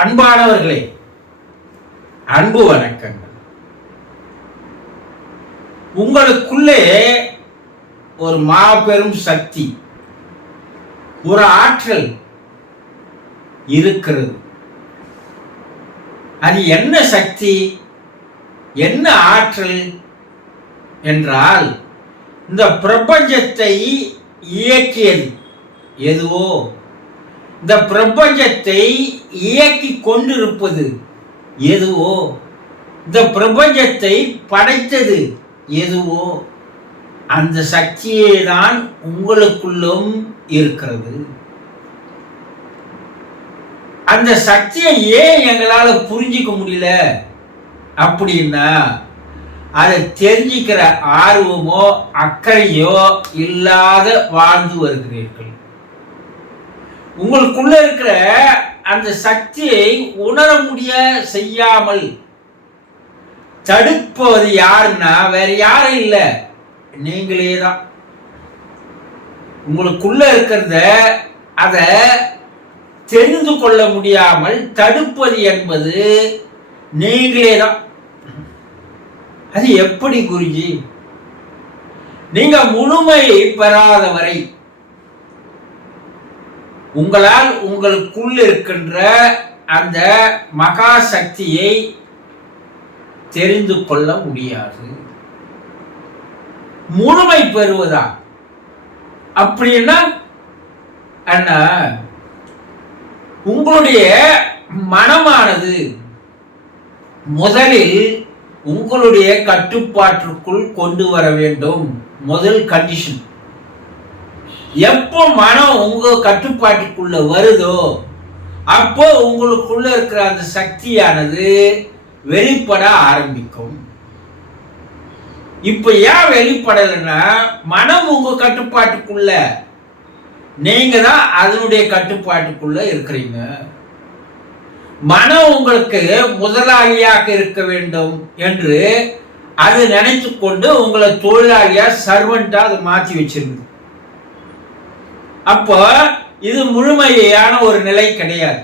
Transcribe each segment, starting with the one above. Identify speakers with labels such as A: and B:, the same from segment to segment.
A: அன்பானவர்களே அன்பு வணக்கங்கள். உங்களுக்குள்ளே ஒரு மாபெரும் சக்தி ஒரு ஆற்றல் இருக்கிறது. அது என்ன சக்தி என்ன ஆற்றல் என்றால் இந்த பிரபஞ்சத்தை இயக்கியது எதுவோ இந்த பிரபஞ்சத்தை இயக்கி கொண்டிருப்பது எதுவோ? இந்த பிரபஞ்சத்தை படைத்தது எதுவோ? அந்த சக்தியே தான் உங்களுக்குள்ளும் இருக்கிறது. அந்த சக்தியை ஏன் எங்களால் புரிஞ்சிக்க முடியல? அப்படின்னா அதை தெரிஞ்சுக்கிற ஆர்வமோ அக்கறையோ இல்லாத வாழ்ந்து வருகிறீர்கள். உங்களுக்குள்ள இருக்கிற அந்த சக்தியை உணர முடிய செய்யாமல் தடுப்பது யாருன்னா வேற யாரும் இல்லை. நீங்களே தான். உங்களுக்குள்ள இருக்கிறத அதை தெரிந்து கொள்ள முடியாமல் தடுப்பது என்பது நீங்களே தான். அது எப்படி குருஜி? நீங்க முழுமை பெறாத வரை உங்களால் உங்களுக்குள் இருக்கின்ற அந்த மகா சக்தியை தெரிந்து கொள்ள முடியாது. முழுமை பெறுவதா? அப்படின்னா என்ன உங்களுடைய மனமானது முதலில் உங்களுடைய கட்டுப்பாட்டிற்குள் கொண்டு வர வேண்டும். முதல் கண்டிஷன் எப்போ மனம் உங்க கட்டுப்பாட்டுக்குள்ள வருதோ அப்போ உங்களுக்குள்ள இருக்கிற அந்த சக்தியானது வெளிப்பட ஆரம்பிக்கும். இப்ப ஏன் வெளிப்படலைன்னா மனம் உங்க கட்டுப்பாட்டுக்குள்ள. நீங்க தான் அதனுடைய கட்டுப்பாட்டுக்குள்ள இருக்கிறீங்க. மனம் உங்களுக்கு முதலாளியாக இருக்க வேண்டும் என்று அது நினைத்து கொண்டு உங்களை தொழிலாளியா சர்வெண்டா அதை மாற்றி வச்சிருக்கு அப்போ இது முழுமையான ஒரு நிலை கிடையாது.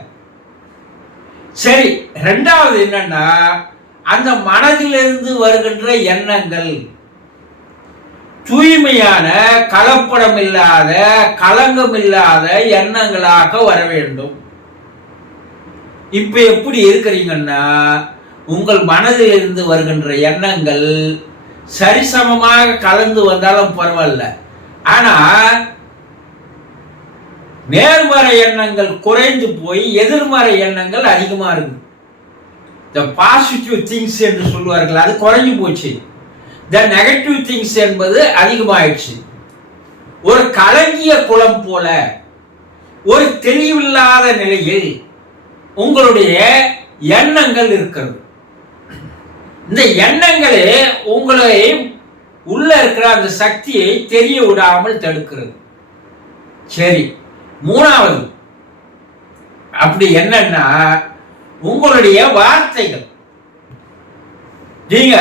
A: சரி ரெண்டாவது என்னன்னா அந்த மனதிலிருந்து வருகின்ற எண்ணங்கள். தூய்மையான கலப்படம் இல்லாத கலங்கம் இல்லாத எண்ணங்களாக வர வேண்டும். இப்ப எப்படி இருக்கிறீங்கன்னா உங்கள் மனதிலிருந்து வருகின்ற எண்ணங்கள் சரிசமமாக கலந்து வந்தாலும் பரவாயில்ல. ஆனா நேர்மறை எண்ணங்கள் குறைந்து போய் எதிர்மறை எண்ணங்கள் அதிகமாக இருக்கு. த பாசிட்டிவ் திங்ஸ் என்று சொல்லுவார்கள் அது குறைஞ்சு போச்சு. த நெகட்டிவ் திங்ஸ் என்பது அதிகமாயிடுச்சு. ஒரு கலங்கிய குளம் போல ஒரு தெளிவில்லாத நிலையில் உங்களுடைய எண்ணங்கள் இருக்கிறது. இந்த எண்ணங்களே உங்களை உள்ள இருக்கிற அந்த சக்தியை தெரிய விடாமல் தடுக்கிறது. சரி மூணாவது. அப்படி என்னன்னா உங்களுடைய வார்த்தைகள். நீங்க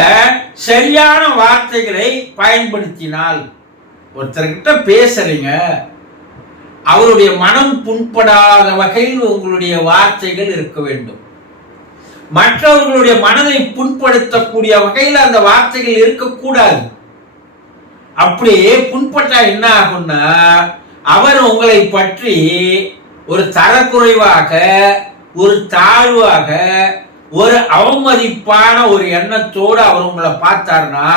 A: சரியான வார்த்தைகளை பயன்படுத்தினால் ஒருத்தர்கிட்ட பேசுறீங்க அவருடைய மனம் புண்படாத வகையில் உங்களுடைய வார்த்தைகள் இருக்க வேண்டும். மற்றவர்களுடைய மனதை புண்படுத்தக்கூடிய வகையில் அந்த வார்த்தைகள் இருக்கக்கூடாது. அப்படியே புண்பட்டா என்ன ஆகும்னா அவர் உங்களை பற்றி ஒரு தரக்குறைவாக ஒரு தாழ்வாக ஒரு அவமதிப்பான ஒரு எண்ணத்தோடு அவர் உங்களை பார்த்தார்னா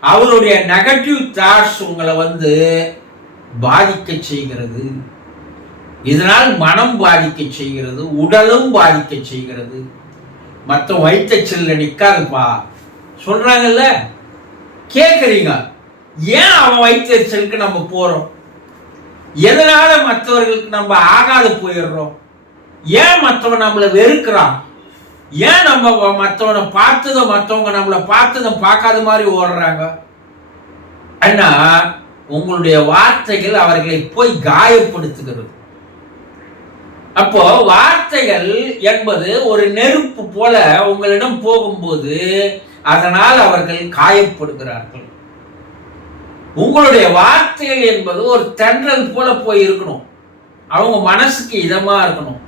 A: அவருடைய நெகட்டிவ் தாட்ஸ் உங்களை வந்து பாதிக்க செய்கிறது. இதனால் மனம் பாதிக்க செய்கிறது உடலும் பாதிக்க செய்கிறது. மற்ற வைத்த செல்ல நிற்காதுப்பா சொல்றாங்கல்ல? கேட்குறீங்க ஏன் அவன் வைத்தறிச்சலுக்கு நம்ம போகிறோம் எதனால மற்றவர்களுக்கு நம்ம ஆகாது போயிடுறோம்? ஏன் மற்றவன் நம்மளை வெறுக்கிறான்? ஏன் நம்ம மற்றவனை பார்த்ததும் மற்றவங்க நம்மளை பார்த்ததும் பார்க்காத மாதிரி ஓடுறாங்க? அண்ணா உங்களுடைய வார்த்தைகள் அவர்களை போய் காயப்படுத்துகிறது. அப்போ வார்த்தைகள் என்பது ஒரு நெருப்பு போல உங்களிடம் போகும்போது அதனால் அவர்கள் காயப்படுகிறார்கள். உங்களுடைய வார்த்தைகள் என்பது ஒரு தென்றல் போல போய் இருக்கணும் அவங்க மனசுக்கு இதமா இருக்கணும்.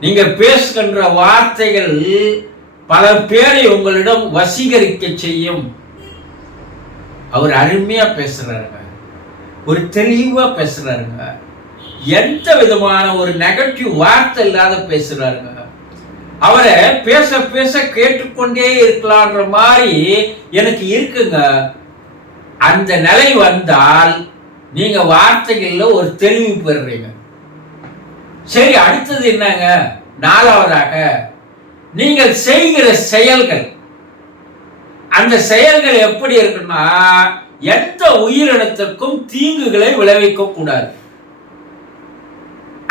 A: நீங்க பேசுகின்ற வார்த்தைகள் பல பேரை உங்களிடம் வசீகரிக்க செய்யும். அவர் அருமையா பேசுறாருங்க. ஒரு தெளிவா பேசுறாருங்க. எந்த விதமான ஒரு நெகட்டிவ் வார்த்தை இல்லாத பேசுறாருங்க. அவரை பேச பேச கேட்டுக்கொண்டே இருக்கலான்ற மாதிரி எனக்கு இருக்குங்க. அந்த நிலை வந்தால் நீங்க வார்த்தைகள்ல ஒரு தெளிவு பெறுறீங்க. சரி அடுத்தது என்னங்க? நாலாவதாக நீங்கள் செய்கிற செயல்கள். அந்த செயல்கள் எப்படி இருக்குன்னா எந்த உயிரினத்திற்கும் தீங்குகளை விளைவிக்க கூடாது.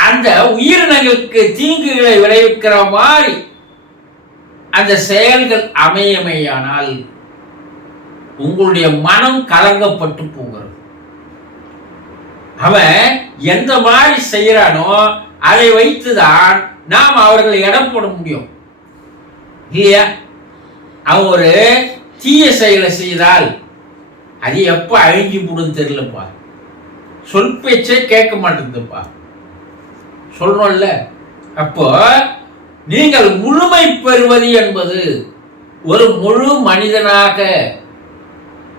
A: அந்த உயிரினங்களுக்கு தீங்குகளை விளைவிக்கிற மாதிரி அந்த செயல்கள் அமையமையானால் உங்களுடைய மனம் கலங்கப்பட்டு போகிறது அவன் எந்த மாதிரி செய்யறானோ அதை வைத்துதான் நாம் அவர்களை இடம் போட முடியும். இல்லையா? அவன் ஒரு தீய செயலை செய்தால் அது எப்போ அழிஞ்சு போடும் தெரியலப்பா. சொல் பேச்சே கேட்க மாட்டேங்குதுப்பா. சொல்றோம்ல? அப்போ நீங்கள் முழுமை பெறுவது என்பது ஒரு முழு மனிதனாக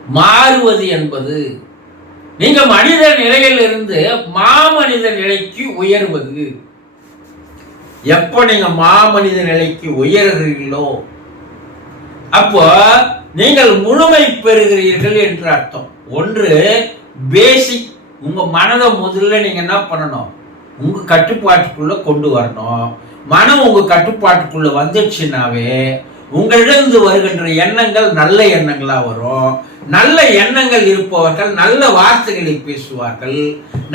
A: மாறுவது என்பது நீங்க மனித நிலையிலிருந்து மாமனித நிலைக்கு உயர்வது. எப்போ நீங்க மாமனித நிலைக்கு உயர்கிறீர்களோ அப்போ நீங்கள் முழுமை பெறுகிறீர்கள் என்று அர்த்தம். ஒன்று பேசிக் உங்க மனதை முதல்ல நீங்க என்ன பண்ணணும்? உங்க கட்டுப்பாட்டுக்குள்ள கொண்டு வரணும். மனம் உங்க கட்டுப்பாட்டுக்குள்ள வந்துச்சுனாவே உங்களிடந்து வருகின்ற எண்ணங்கள் நல்ல எண்ணங்களா வரும். நல்ல எண்ணங்கள் இருப்பவர்கள் நல்ல வார்த்தைகளை பேசுவார்கள்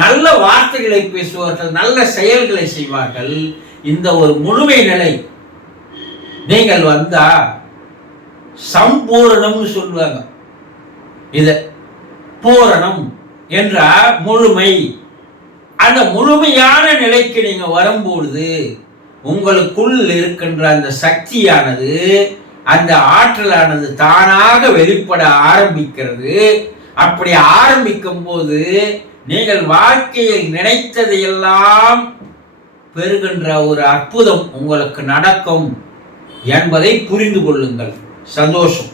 A: நல்ல வார்த்தைகளை பேசுவார்கள் நல்ல செயல்களை செய்வார்கள். இந்த ஒரு முழுமை நிலை. நீங்கள் வந்தா சம்பூரணம்னு சொல்லுவாங்க. இது பூரணம் என்ற முழுமை. அந்த முழுமையான நிலைக்கு நீங்க வரும்பொழுது உங்களுக்குள் இருக்கின்ற அந்த சக்தியானது அந்த ஆற்றலானது தானாக வெளிப்பட ஆரம்பிக்கிறது. அப்படி ஆரம்பிக்கும் போது நீங்கள் வாழ்க்கையில் நினைத்ததையெல்லாம் பெறுகின்ற ஒரு அற்புதம் உங்களுக்கு நடக்கும் என்பதை புரிந்து கொள்ளுங்கள். சந்தோஷம்.